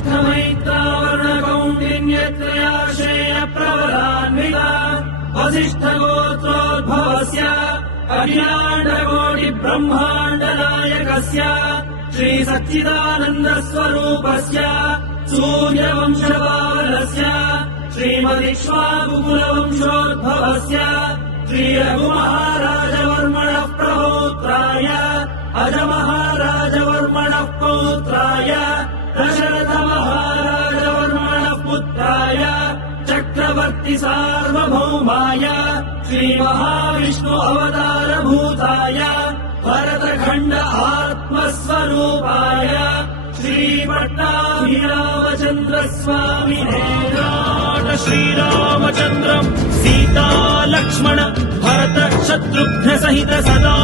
वसिष्ठमैत्रावरुणकौण्डिन्यत्रयाश्रेय प्रबलान्विता वसिष्ठगोत्रोद्भवस्य अखिलाण्डकोटिब्रह्माण्डनायकस्य श्रीसच्चिदानन्दस्वरूपस्य सूर्यवंशपावनस्य श्रीमदिक्ष्वाकुकुलवंशोद्भवस्य श्रीरघुमहाराजवर्मणः प्रपौत्राय अजमहाराजवर्मणः पौत्राय दशरथमहाराजवर्मणः पुत्राय चक्रवर्ति सार्वभौमाय श्रीमहाविष्णु अवतारभूताय भरतखण्ड आत्मस्वरूपाय श्रीपट्टाभिरामचन्द्र स्वामिने श्रीरामचन्द्रम् सीता लक्ष्मण भरत शत्रुघ्न सहित सदा